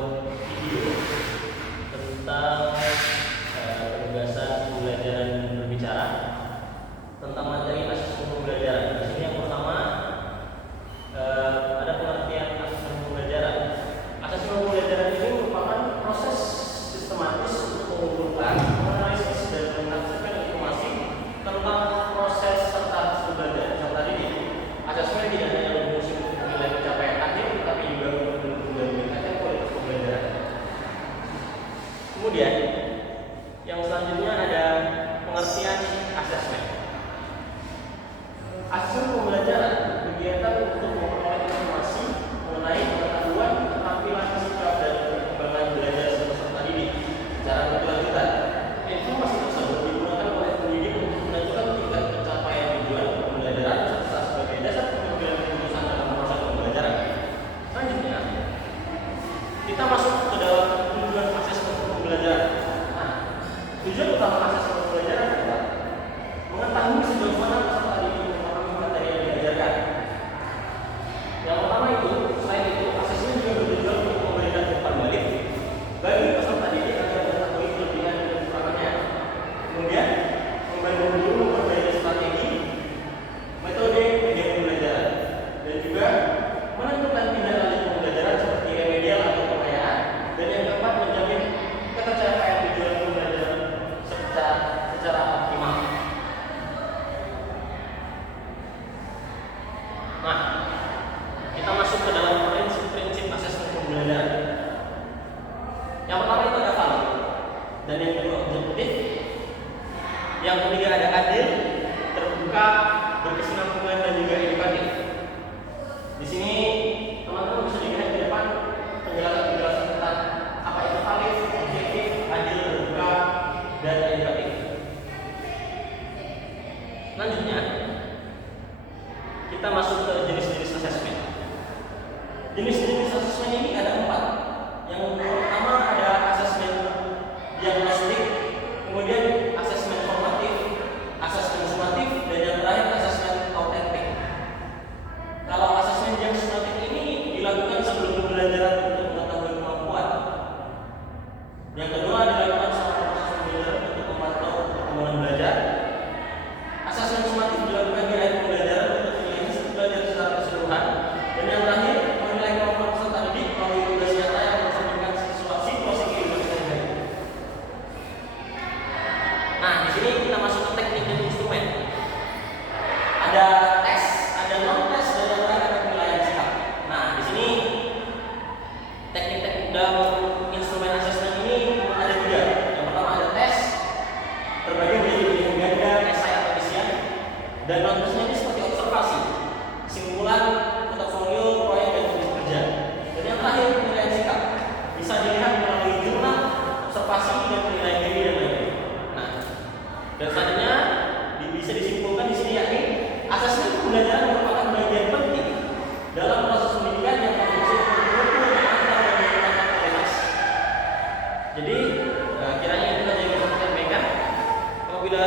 membuat video tentang penugasan pembelajaran berbicara tentang materi asesmen pembelajaran. Di sini yang pertama ada pengertian asesmen pembelajaran. Asesmen pembelajaran ini merupakan proses sistematis untuk mengumpulkan, menganalisis dan menafsirkan informasi tentang proses serta hasil belajar peserta didik. Asesmen tidak hanya berfungsi untuk menilai pencapaian akhir, tetapi juga untuk meningkatkan kualitas pembelajaran. Kemudian yang selanjutnya ada pengertian asesmen. Asesmen pembelajaran kegiatan untuk memperoleh informasi mengenai pengetahuan, keterampilan, sikap, dan perkembangan belajar peserta didik secara berkelanjutan. Informasi tersebut digunakan oleh pendidik untuk menentukan tingkat pencapaian tujuan pembelajaran serta sebagai dasar pengambilan keputusan dalam proses pembelajaran. Selanjutnya, kita masuk ke dalam tujuan asesmen pembelajaran. Nah, tujuan utama asesmen pembelajaran adalah mengetahui sejauh mana peserta didik memahami materi yang diajarkan. Yang pertama itu, selain itu, asesmen juga bertujuan untuk memberikan umpan balik bagi peserta didik agar mengetahui kelebihan dan kekurangannya. Kemudian, membantu guru memperbaiki strategi, metode, media pembelajaran, dan juga menentukan tindak lanjut pembelajaran seperti remedial atau pengayaan. Dan yang keempat, menjamin ketercapaian tujuan pembelajaran secara optimal. Nah, kita masuk ke dalam prinsip-prinsip asesmen pembelajaran. Yang pertama itu ada valid, dan yang kedua objektif. Yang ketiga ada adil, terbuka, berkesinambungan, dan juga edukatif. Di sini teman-teman bisa dilihat di depan penjelasan tentang apa itu valid, objektif, adil, terbuka, dan edukatif. Selanjutnya kita masuk ke jenis-jenis asesmen. Jenis-jenis asesmen ini ada 4. Yang pertama ada asesmen diagnostik, kemudian asesmen formatif, asesmen sumatif, dan yang terakhir asesmen autentik. Kalau asesmen diagnostik ini dilakukan sebelum pembelajaran untuk mengetahui kemampuan. Yang kedua dilakukan selama proses pembelajaran untuk memantau perkembangan belajar. Asesmen sumatif dilakukan di akhir pembelajaran untuk menilai hasil belajar secara keseluruhan. Dan yang terakhir menilai kemampuan peserta didik melalui tugas nyata yang mencerminkan situasi kehidupan sehari-hari. Nah, di sini kita masuk ke teknik dan instrumen. Ada tes, ada non-tes, dan yang terakhir ada penilaian sikap. Nah, di sini teknik-teknik dan instrumen asesmen ini ada 3. Yang pertama ada tes, terbagi menjadi pilihan ganda, esai atau isian. Dan non-tesnya ini seperti observasi, kesimpulan, portofolio, proyek, dan tugas kerja. Dan yang terakhir penilaian sikap, bisa dilihat melalui jurnal, observasi, dan penilaian diri dan lain-lain. Nah, dan selanjutnya bisa disimpulkan di sini yakni asesmen pembelajaran merupakan bagian penting dalam proses pendidikan yang berfungsi untuk mengukur, mengantar, dan meningkatkan kualitas. Jadi kiranya itu saja yang bisa saya sampaikan. Apabila